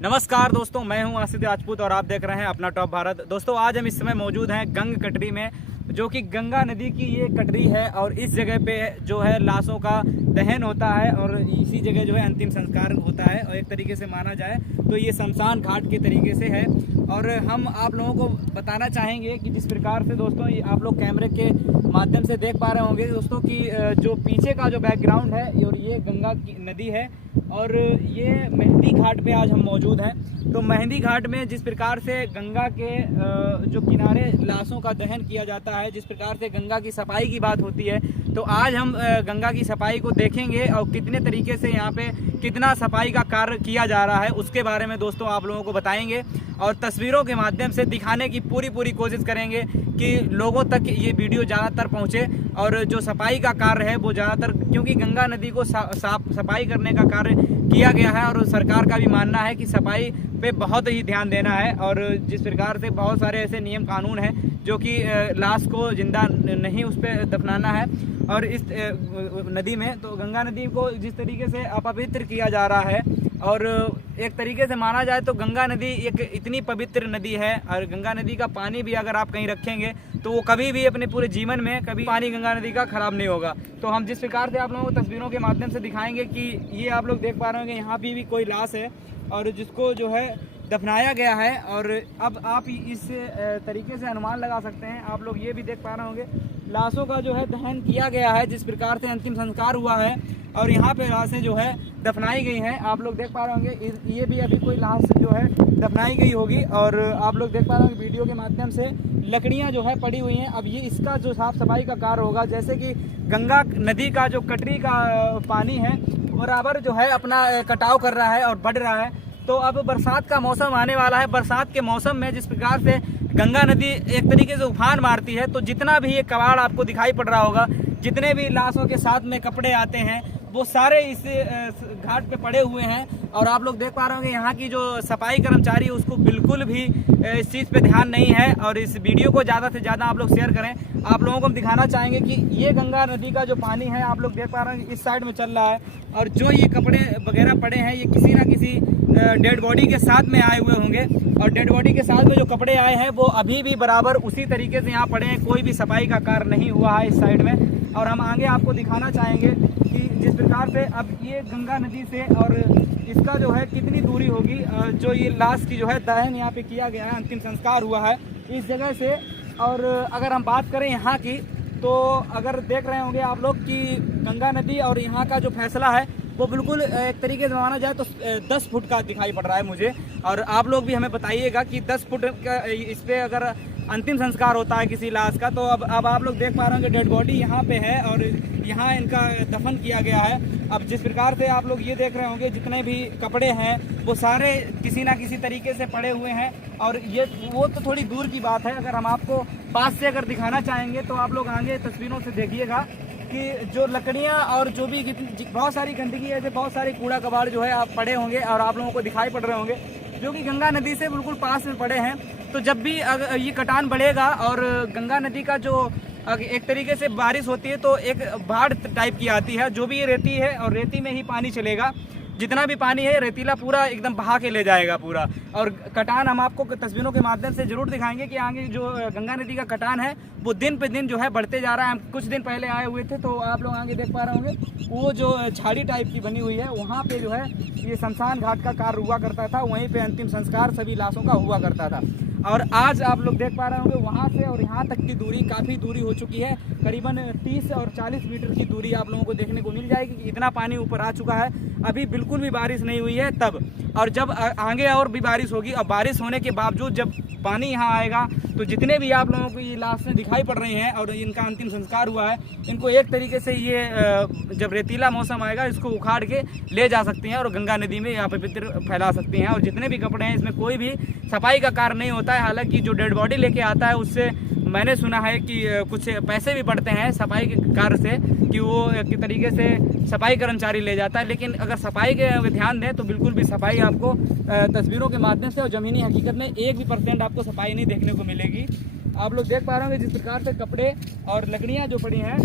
नमस्कार दोस्तों, मैं हूं आसिफ राजपूत और आप देख रहे हैं अपना टॉप भारत। दोस्तों, आज हम इस समय मौजूद हैं गंग कटरी में, जो कि गंगा नदी की ये कटरी है और इस जगह पे जो है लाशों का दहन होता है और इसी जगह जो है अंतिम संस्कार होता है। और एक तरीके से माना जाए तो ये शमशान घाट के तरीके से है। और हम आप लोगों को बताना चाहेंगे कि जिस प्रकार से दोस्तों ये आप लोग कैमरे के माध्यम से देख पा रहे होंगे दोस्तों कि जो पीछे का जो बैकग्राउंड है और ये गंगा की नदी है और ये मेहंदी घाट पे आज हम मौजूद हैं। तो मेहंदी घाट में जिस प्रकार से गंगा के जो किनारे लाशों का दहन किया जाता है, जिस प्रकार से गंगा की सफाई की बात होती है, तो आज हम गंगा की सफाई को देखेंगे और कितने तरीके से यहाँ पे कितना सफाई का कार्य किया जा रहा है उसके बारे में दोस्तों आप लोगों को बताएंगे और तस्वीरों के माध्यम से दिखाने की पूरी कोशिश करेंगे कि लोगों तक ये वीडियो ज़्यादातर पहुँचे और जो सफाई का कार्य है वो ज़्यादातर, क्योंकि गंगा नदी को सफाई करने का कार्य किया गया है और सरकार का भी मानना है कि सफाई पे बहुत ही ध्यान देना है। और जिस प्रकार से बहुत सारे ऐसे नियम कानून हैं जो कि लाश को जिंदा नहीं उस पर दफनाना है और इस नदी में, तो गंगा नदी को जिस तरीके से अपवित्र किया जा रहा है और एक तरीके से माना जाए तो गंगा नदी एक इतनी पवित्र नदी है और गंगा नदी का पानी भी अगर आप कहीं रखेंगे तो वो कभी भी अपने पूरे जीवन में कभी पानी गंगा नदी का खराब नहीं होगा। तो हम जिस प्रकार से आप लोगों को तस्वीरों के माध्यम से दिखाएंगे कि ये आप लोग देख पा रहे होंगे यहाँ भी कोई लाश है और जिसको जो है दफनाया गया है। और अब आप इस तरीके से अनुमान लगा सकते हैं, आप लोग ये भी देख पा रहे होंगे लाशों का जो है दहन किया गया है, जिस प्रकार से अंतिम संस्कार हुआ है और यहाँ पे लाशें जो है दफनाई गई हैं। आप लोग देख पा रहे होंगे ये भी अभी कोई लाश जो है दफनाई गई होगी और आप लोग देख पा रहे होंगे वीडियो के माध्यम से लकड़ियाँ जो है पड़ी हुई हैं। अब ये इसका जो साफ सफाई का कार्य होगा, जैसे कि गंगा नदी का जो कटरी का पानी है बराबर जो है अपना कटाव कर रहा है और बढ़ रहा है। तो अब बरसात का मौसम आने वाला है। बरसात के मौसम में जिस प्रकार से गंगा नदी एक तरीके से उफान मारती है, तो जितना भी ये कबाड़ आपको दिखाई पड़ रहा होगा, जितने भी लाशों के साथ में कपड़े आते हैं वो सारे इस घाट पे पड़े हुए हैं। और आप लोग देख पा रहे होंगे यहाँ की जो सफाई कर्मचारी है उसको बिल्कुल भी इस चीज़ पे ध्यान नहीं है। और इस वीडियो को ज़्यादा से ज़्यादा आप लोग शेयर करें। आप लोगों को हम दिखाना चाहेंगे कि ये गंगा नदी का जो पानी है आप लोग देख पा रहे हैं इस साइड में चल रहा है और जो ये कपड़े वगैरह पड़े हैं ये किसी ना किसी डेड बॉडी के साथ में आए हुए होंगे और डेड बॉडी के साथ में जो कपड़े आए हैं वो अभी भी बराबर उसी तरीके से यहाँ पड़े हैं, कोई भी सफाई का कार्य नहीं हुआ है इस साइड में। और हम आगे आपको दिखाना चाहेंगे कि जिस प्रकार से अब ये गंगा नदी से और इसका जो है कितनी दूरी होगी, जो ये लाश की जो है दहन यहाँ पे किया गया है, अंतिम संस्कार हुआ है इस जगह से। और अगर हम बात करें यहाँ की, तो अगर देख रहे होंगे आप लोग कि गंगा नदी और यहाँ का जो फैसला है वो बिल्कुल एक तरीके से माना जाए तो 10 फुट का दिखाई पड़ रहा है मुझे। और आप लोग भी हमें बताइएगा कि 10 फुट का इस पर अगर अंतिम संस्कार होता है किसी लाश का, तो अब आप लोग देख पा रहे हैं कि डेड बॉडी यहाँ पे है और यहाँ इनका दफन किया गया है। अब जिस प्रकार से आप लोग ये देख रहे होंगे जितने भी कपड़े हैं वो सारे किसी ना किसी तरीके से पड़े हुए हैं। और ये वो तो थोड़ी दूर की बात है, अगर हम आपको पास से अगर दिखाना चाहेंगे तो आप लोग आगे तस्वीरों से देखिएगा कि जो लकड़ियाँ और जो भी बहुत सारी गंदगी है, बहुत सारे कूड़ा कबाड़ जो है आप पड़े होंगे और आप लोगों को दिखाई पड़ रहे होंगे, जो कि गंगा नदी से बिल्कुल पास में पड़े हैं। तो जब भी अगर ये कटान बढ़ेगा और गंगा नदी का जो एक तरीके से बारिश होती है तो एक बाढ़ टाइप की आती है, जो भी ये रेती है और रेती में ही पानी चलेगा, जितना भी पानी है रेतीला पूरा एकदम बहा के ले जाएगा पूरा। और कटान हम आपको तस्वीरों के माध्यम से जरूर दिखाएंगे कि आगे जो गंगा नदी का कटान है वो दिन पे दिन जो है बढ़ते जा रहा है। हम कुछ दिन पहले आए हुए थे तो आप लोग आगे देख पा रहे होंगे वो जो झाड़ी टाइप की बनी हुई है वहाँ पे जो है ये शमशान घाट का कार्य हुआ करता था, वहीं पे अंतिम संस्कार सभी लाशों का हुआ करता था। और आज आप लोग देख पा रहे होंगे वहाँ से और यहाँ तक की दूरी काफ़ी दूरी हो चुकी है, करीबन 30 और 40 मीटर की दूरी आप लोगों को देखने को मिल जाएगी कि इतना पानी ऊपर आ चुका है। अभी बिल्कुल भी बारिश नहीं हुई है तब, और जब आगे और भी बारिश होगी और बारिश होने के बावजूद जब पानी यहाँ आएगा तो जितने भी आप लोगों को ये लाशें दिखाई पड़ रही हैं और इनका अंतिम संस्कार हुआ है, इनको एक तरीके से ये जब रेतीला मौसम आएगा इसको उखाड़ के ले जा सकती हैं और गंगा नदी में यहाँ पवित्र फैला सकती हैं। और जितने भी कपड़े हैं इसमें कोई भी सफाई का कार्य नहीं होता है। हालांकि जो डेड बॉडी लेके आता है उससे मैंने सुना है कि कुछ पैसे भी बढ़ते हैं सफाई के कार्य से, कि वो एक तरीके से सफाई कर्मचारी ले जाता है। लेकिन अगर सफाई के ध्यान दें तो बिल्कुल भी सफाई आपको तस्वीरों के माध्यम से और ज़मीनी हकीकत में 1% आपको सफाई नहीं देखने को मिलेगी। आप लोग देख पा रहे होंगे जिस प्रकार से कपड़े और लकड़ियाँ जो पड़ी हैं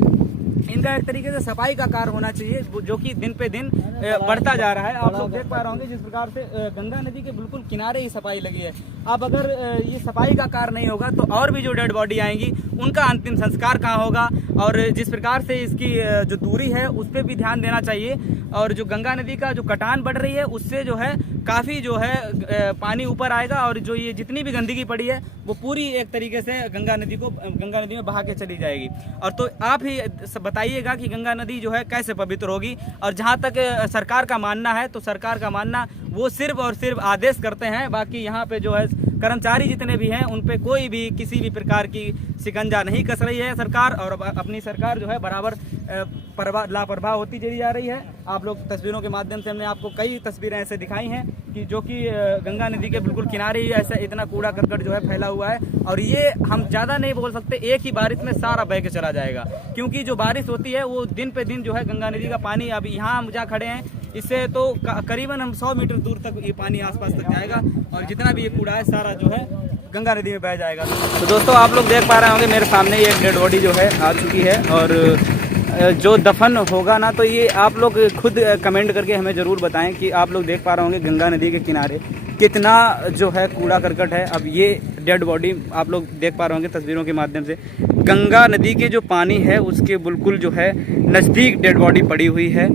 इनका एक तरीके से सफाई का कार्य होना चाहिए, जो कि दिन पे दिन बढ़ता जा रहा है। आप लोग देख पा रहे होंगे जिस प्रकार से गंगा नदी के बिल्कुल किनारे ही सफाई लगी है। अब अगर ये सफाई का कार्य नहीं होगा तो और भी जो डेड बॉडी आएंगी उनका अंतिम संस्कार कहाँ होगा। और जिस प्रकार से इसकी जो दूरी है उस पर भी ध्यान देना चाहिए। और जो गंगा नदी का जो कटान बढ़ रही है उससे जो है काफ़ी जो है पानी ऊपर आएगा, और जो ये जितनी भी गंदगी पड़ी है वो पूरी एक तरीके से गंगा नदी में बहा के चली जाएगी। और तो आप ही बताइएगा कि गंगा नदी जो है कैसे पवित्र होगी। और जहाँ तक सरकार का मानना है तो सरकार का मानना वो सिर्फ और सिर्फ आदेश करते हैं, बाकी यहाँ पे जो है कर्मचारी जितने भी हैं उन पे कोई भी किसी भी प्रकार की शिकंजा नहीं कस रही है सरकार। और अपनी सरकार जो है बराबर लापरवाह होती चली जा रही है। आप लोग तस्वीरों के माध्यम से हमने आपको कई तस्वीरें ऐसे दिखाई हैं कि जो कि गंगा नदी के बिल्कुल किनारे ही ऐसा इतना कूड़ा करकट जो है फैला हुआ है। और ये हम ज़्यादा नहीं बोल सकते, एक ही बारिश में सारा बह के चला जाएगा, क्योंकि जो बारिश होती है वो दिन पे दिन जो है गंगा नदी का पानी, अभी यहाँ हम जहाँ खड़े हैं इससे तो करीबन हम 100 मीटर दूर तक ये पानी आसपास तक जाएगा, और जितना भी ये कूड़ा है सारा जो है गंगा नदी में बह जाएगा। तो दोस्तों आप लोग देख पा रहे होंगे मेरे सामने ये एक डेड बॉडी जो है आ चुकी है, और जो दफन होगा ना तो ये आप लोग खुद कमेंट करके हमें ज़रूर बताएं कि आप लोग देख पा रहे होंगे गंगा नदी के किनारे कितना जो है कूड़ा करकट है। अब ये डेड बॉडी आप लोग देख पा रहे होंगे तस्वीरों के माध्यम से, गंगा नदी के जो पानी है उसके बिल्कुल जो है नज़दीक डेड बॉडी पड़ी हुई है।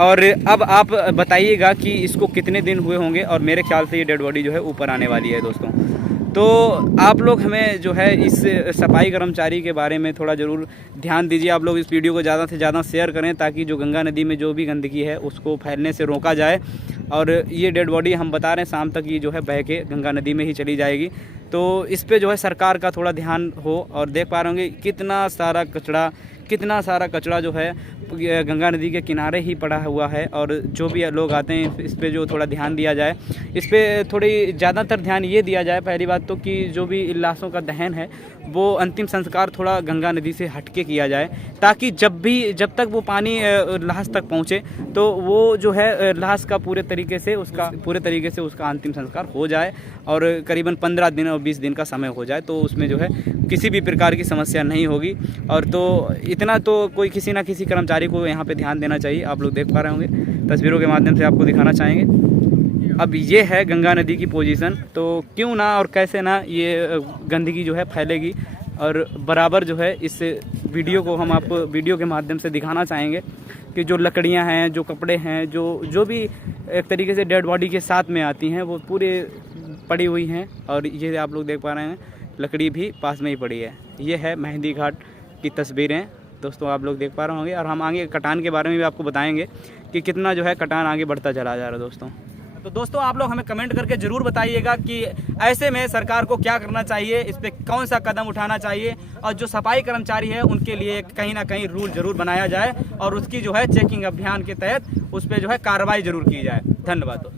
और अब आप बताइएगा कि इसको कितने दिन हुए होंगे, और मेरे ख्याल से ये डेड बॉडी जो है ऊपर आने वाली है दोस्तों। तो आप लोग हमें जो है इस सफाई कर्मचारी के बारे में थोड़ा ज़रूर ध्यान दीजिए। आप लोग इस वीडियो को ज़्यादा से ज़्यादा शेयर करें ताकि जो गंगा नदी में जो भी गंदगी है उसको फैलने से रोका जाए। और ये डेड बॉडी हम बता रहे हैं शाम तक ये जो है बह के गंगा नदी में ही चली जाएगी। तो इस पे जो है सरकार का थोड़ा ध्यान हो। और देख पा रहे होंगे कितना सारा कचरा जो है गंगा नदी के किनारे ही पड़ा हुआ है। और जो भी लोग आते हैं इस पे जो थोड़ा ध्यान दिया जाए, इस पे थोड़ी ज़्यादातर ध्यान ये दिया जाए पहली बात तो कि जो भी लाशों का दहन है वो अंतिम संस्कार थोड़ा गंगा नदी से हटके किया जाए, ताकि जब तक वो पानी लाश तक पहुँचे तो वो जो है लाश का पूरे तरीके से उसका अंतिम संस्कार हो जाए, और करीबन 15 दिन और 20 दिन का समय हो जाए, तो उसमें जो है किसी भी प्रकार की समस्या नहीं होगी। और तो इतना तो कोई किसी ना किसी कर्मचारी को यहाँ पे ध्यान देना चाहिए। आप लोग देख पा रहे होंगे तस्वीरों के माध्यम से आपको दिखाना चाहेंगे। अब ये है गंगा नदी की पोजीशन, तो क्यों ना और कैसे ना ये गंदगी जो है फैलेगी। और बराबर जो है इस वीडियो को हम आपको वीडियो के माध्यम से दिखाना चाहेंगे कि जो लकड़ियां हैं, जो कपड़े हैं, जो भी एक तरीके से डेड बॉडी के साथ में आती हैं वो पूरे पड़ी हुई हैं। और ये आप लोग देख पा रहे हैं लकड़ी भी पास में ही पड़ी है। ये है मेहंदी घाट की तस्वीरें दोस्तों, आप लोग देख पा रहे होंगे। और हम आगे कटान के बारे में भी आपको बताएंगे कि कितना जो है कटान आगे बढ़ता चला जा रहा है दोस्तों। तो दोस्तों आप लोग हमें कमेंट करके ज़रूर बताइएगा कि ऐसे में सरकार को क्या करना चाहिए, इस पर कौन सा कदम उठाना चाहिए, और जो सफाई कर्मचारी है उनके लिए कहीं ना कहीं रूल ज़रूर बनाया जाए, और उसकी जो है चेकिंग अभियान के तहत उस पर जो है कार्रवाई ज़रूर की जाए। धन्यवाद।